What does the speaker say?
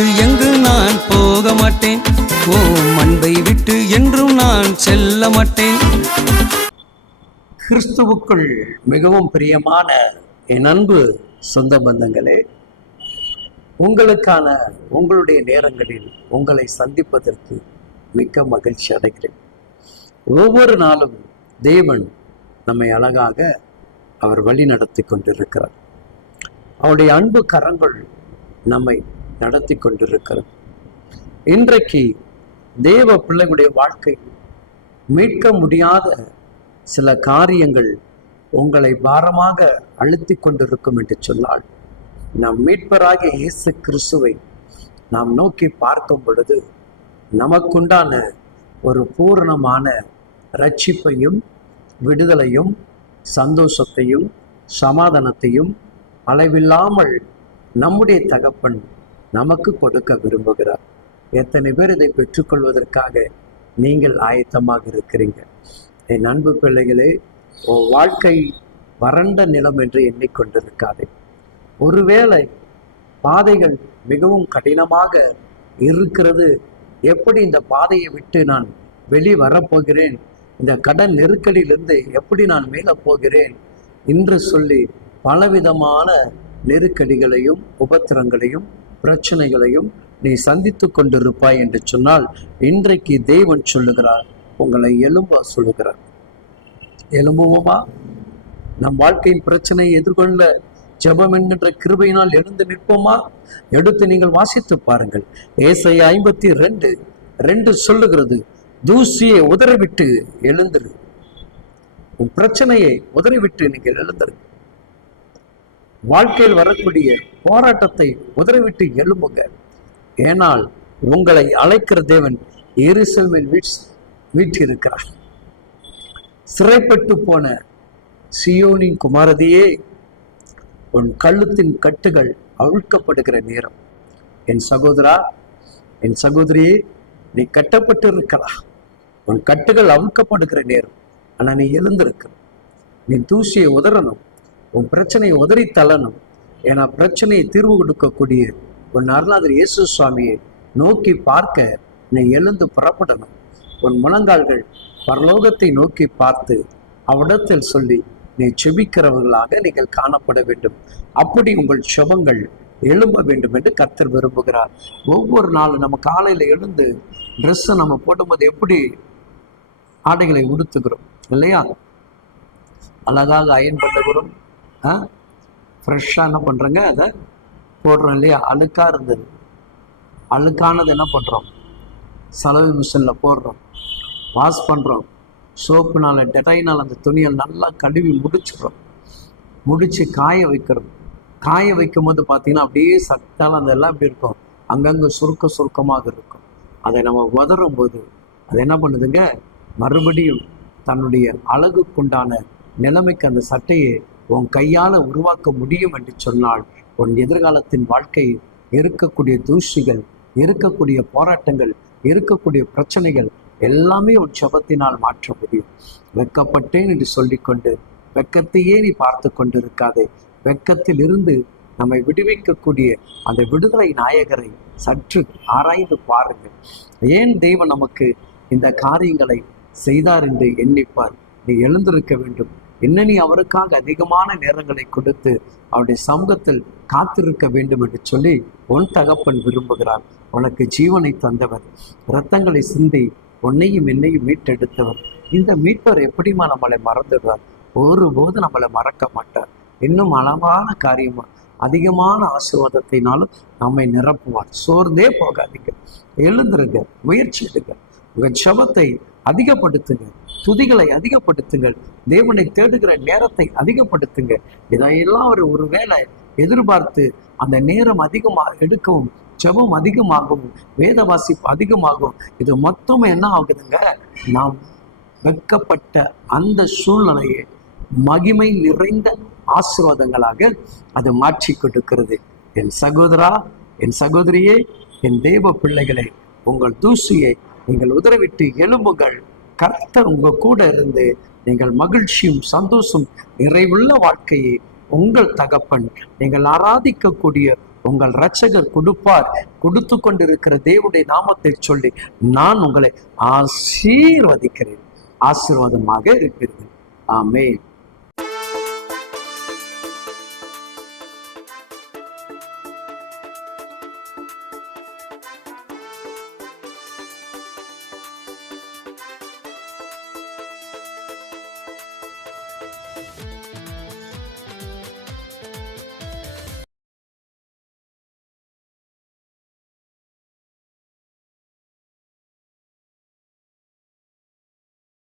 விட்டு எங்கு நான் போக மாட்டேன்? ஓ அன்பை விட்டு என்றும் நான் செல்ல மாட்டேன். கிறிஸ்துவுக்குள் மிகவும் பிரியமான என் அன்பு சொந்த பந்தங்களே உங்களுக்கான உங்களுடைய நேரங்களில் உங்களை சந்திப்பதற்கு மிக்க மகிழ்ச்சி அடைகிறேன். ஒவ்வொரு நாளும் தேவன் நம்மை அழகாக அவர் வழி நடத்தி கொண்டிருக்கிறார். அவருடைய அன்பு கரங்கள் நம்மை நடத்தி கொண்டிருக்கிறது. இன்றைக்கு தேவ பிள்ளைகளுடைய வாழ்க்கை மீட்க முடியாத சில காரியங்கள் உங்களை பாரமாக அழுத்தி கொண்டிருக்கும் என்று சொன்னால் நம் மீட்பராகிய இயேசு கிறிஸ்துவை நாம் நோக்கி பார்க்கும் பொழுது நமக்குண்டான ஒரு பூரணமான ரட்சிப்பையும் விடுதலையும் சந்தோஷத்தையும் சமாதானத்தையும் அளவில்லாமல் நம்முடைய தகப்பன் நமக்கு கொடுக்க விரும்புகிறார். எத்தனை பேர் இதை பெற்றுக்கொள்வதற்காக நீங்கள் ஆயத்தமாக இருக்கிறீங்க? என் அன்பு பிள்ளைகளே உன் வாழ்க்கை வறண்ட நிலம் என்று எண்ணிக்கொண்டிருக்காதே. ஒருவேளை பாதைகள் மிகவும் கடினமாக இருக்கிறது. எப்படி இந்த பாதையை விட்டு நான் வெளி வரப்போகிறேன்? இந்த கடன் நெருக்கடியிலிருந்து எப்படி நான் மேலே போகிறேன்? என்று சொல்லி பலவிதமான நெருக்கடிகளையும் உபத்திரங்களையும் பிரச்சனைகளையும் நீ சந்தித்து கொண்டிருப்பாய் என்று சொன்னால் இன்றைக்கு தேவன் சொல்லுகிறார் உங்களை எலும்ப சொல்லுகிறார். எலும்புவோமா நம் வாழ்க்கையின் பிரச்சனையை எதிர்கொள்ள ஜெபம் என்கின்ற கிருபையினால் எழுந்து நிற்போமா? எடுத்து நீங்கள் வாசித்து பாருங்கள். ஏசை ஐம்பத்தி ரெண்டு ரெண்டு சொல்லுகிறது தூசியை உதறிவிட்டு எழுந்துரு. உன் பிரச்சனையை உதறிவிட்டு நீங்கள் எழுந்துரு. வாழ்க்கையில் வரக்கூடிய போராட்டத்தை உதறிவிட்டு எழும்புங்க. ஏனால் உங்களை அழைக்கிற தேவன் எருசலேமில் வீட் வீற்றிருக்கிறார் சிறைப்பட்டு போன சியோனின் குமாரதியே உன் கழுத்தின் கட்டுகள் அவிழ்க்கப்படுகிற நேரம். என் சகோதரா என் சகோதரியே நீ கட்டப்பட்டு இருக்கலாம் உன் கட்டுகள் அவிழ்க்கப்படுகிற நேரம். ஆனால் நீ எழுந்திருக்க. நீ தூசியை உதறணும். உன் பிரச்சனையை உதறி தள்ளணும். ஏன்னா பிரச்சனையை தீர்வு கொடுக்கக்கூடிய உன் அருணாதர் இயேசு சுவாமியை நோக்கி பார்க்க நீ எழுந்து புறப்படணும். உன் முழங்கால்கள் பரலோகத்தை நோக்கி பார்த்து அவ்விடத்தில் சொல்லி நீ செபிக்கிறவர்களாக நீங்கள் காணப்பட வேண்டும். அப்படி உங்கள் செபங்கள் எழும்ப வேண்டும் என்று கத்தர் விரும்புகிறார். ஒவ்வொரு நாளும் நம்ம காலையில் எழுந்து ட்ரெஸ்ஸை நம்ம போடும்போது எப்படி ஆடைகளை உடுத்துகிறோம்? இல்லையா? அழகாக அயன் பண்ணுகிறோம் ஃப்ரெஷ்ஷாக என்ன பண்ணுறேங்க அதை போடுறோம் இல்லையா? அழுக்காக இருந்தது. அழுக்கானது என்ன பண்ணுறோம் சலவை மிஷினில் போடுறோம். வாஷ் பண்ணுறோம் சோப்புனால டெட்டாயினால் அந்த துணியை நல்லா கழுவி முடிச்சிடுறோம். முடித்து காய வைக்கிறோம். காய வைக்கும் போது பார்த்திங்கன்னா அப்படியே சட்டால் அந்த எல்லாம் எப்படி இருக்கும்? அங்கங்கே சுருக்க சுருக்கமாக இருக்கும். அதை நம்ம உதறும் போது அது என்ன பண்ணுதுங்க? மறுபடியும் தன்னுடைய அழகுக்குண்டான நிலைமைக்கு அந்த சட்டையை உன் கையால் உருவாக்க முடியும் என்று சொன்னால் உன் எதிர்காலத்தின் வாழ்க்கையில் இருக்கக்கூடிய தூசிகள் இருக்கக்கூடிய போராட்டங்கள் இருக்கக்கூடிய பிரச்சனைகள் எல்லாமே உன் ஜெபத்தினால் மாற்ற முடியும். வெக்கப்பட்டேன் என்று சொல்லிக்கொண்டு வெக்கத்தையே நீ பார்த்து கொண்டிருக்காதே. வெக்கத்தில் இருந்து நம்மை விடுவிக்கக்கூடிய அந்த விடுதலை நாயகரை சற்று ஆராய்ந்து பாருங்கள். ஏன் தெய்வம் நமக்கு இந்த காரியங்களை செய்தார் என்று எண்ணிப்பார்? நீ எழுந்திருக்க வேண்டும். என்ன நீ அவருக்காக அதிகமான நேரங்களை கொடுத்து அவருடைய சமூகத்தில் காத்திருக்க வேண்டும் என்று சொல்லி உன் தகப்பன் விரும்புகிறார். உனக்கு ஜீவனை தந்தவர். இரத்தங்களை சிந்தி உன்னையும் என்னையும் மீட்டெடுத்தவர். இந்த மீட்பர் எப்படிமா நம்மளை மறந்துடுறார்? ஒருபோது நம்மளை மறக்க மாட்டார். இன்னும் அளவான காரியமா அதிகமான ஆசீர்வாதத்தினாலும் நம்மை நிரப்புவார். சோர்ந்தே போகாதீங்க. எழுந்துருங்க முயற்சி எடுங்க. உங்க ஜெபத்தை அதிகப்படுத்துங்க. துதிகளை அதிகப்படுத்துங்கள். தேவனை தேடுகிற நேரத்தை அதிகப்படுத்துங்க இதையெல்லாம் அவர் ஒருவேளை எதிர்பார்த்து அந்த நேரம் அதிகமாக எடுக்கவும் ஜபம் அதிகமாகவும் வேத வாசிப்பு அதிகமாகும் இது மொத்தம் என்ன ஆகுதுங்க? நாம் வெட்கப்பட்ட அந்த சூழ்நிலையை மகிமை நிறைந்த ஆசீர்வாதங்களாக அது மாற்றி கொடுக்கிறது. என் சகோதரா என் சகோதரியே என் தெய்வ பிள்ளைகளே உங்கள் தூசியை நீங்கள் உதறவிட்டு எழும்புங்கள். கர்த்தர் உங்க கூட இருந்து நீங்கள் மகிழ்ச்சியும் சந்தோஷம் நிறைவுள்ள வாழ்க்கையை உங்கள் தகப்பன் நீங்கள் ஆராதிக்கக்கூடிய உங்கள் ரச்சகர் கொடுப்பார். கொடுத்து கொண்டிருக்கிற தேவனுடைய நாமத்தை சொல்லி நான் உங்களை ஆசீர்வதிக்கிறேன். ஆசீர்வாதமாக இருப்பீர்கள். ஆமென்.